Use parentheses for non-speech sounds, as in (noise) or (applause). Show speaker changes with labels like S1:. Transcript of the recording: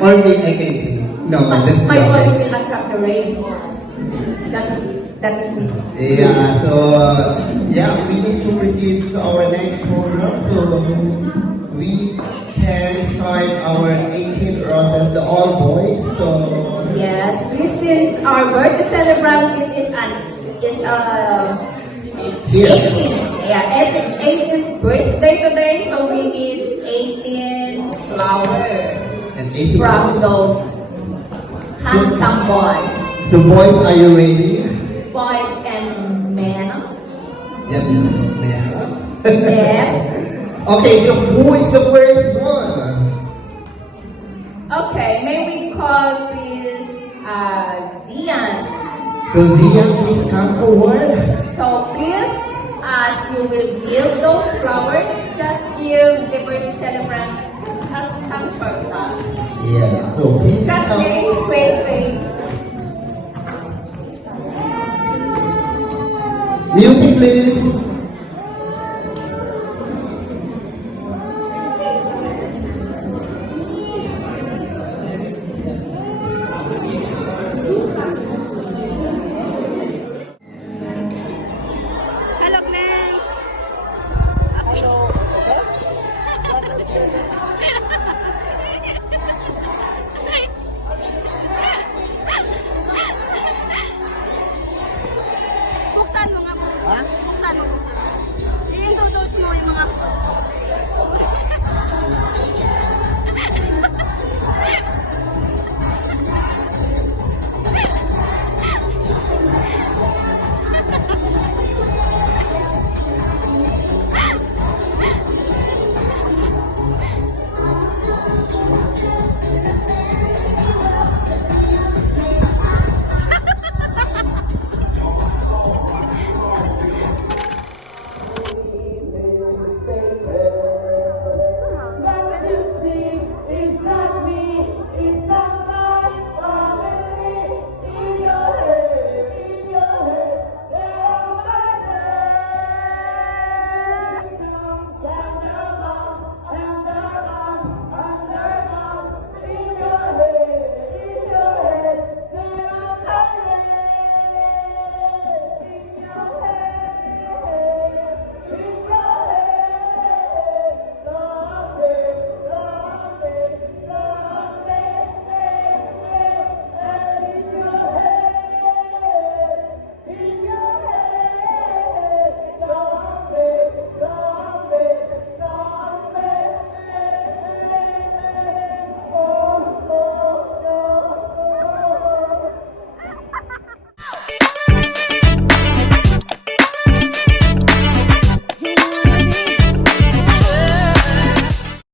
S1: Or me, I can sing. No,
S2: My,
S1: that's
S2: my voice will attract the rain. That, that is me.
S1: Yeah, so yeah, we need to proceed to our next program. So we can start our 18th roses, the all boys. So
S2: Yes, please, since our birthday celebrant is, is an, is uh,
S1: here.
S2: 18, yeah, 18, 18th birthday today, so we need 18 flowers
S1: And 18
S2: from those handsome boys.
S1: So boys, are you ready?
S2: Boys and men.
S1: Yep. Yeah. (laughs)
S2: Yeah.
S1: okay, so who is the first one?
S2: Okay, may we call this uh, Zian.
S1: So Zia, please come forward.
S2: So please, as you will give those flowers, just give the birthday celebrant as some short love.
S1: Yeah. So please
S2: Just
S1: come.
S2: name, space, space.
S1: Music, please.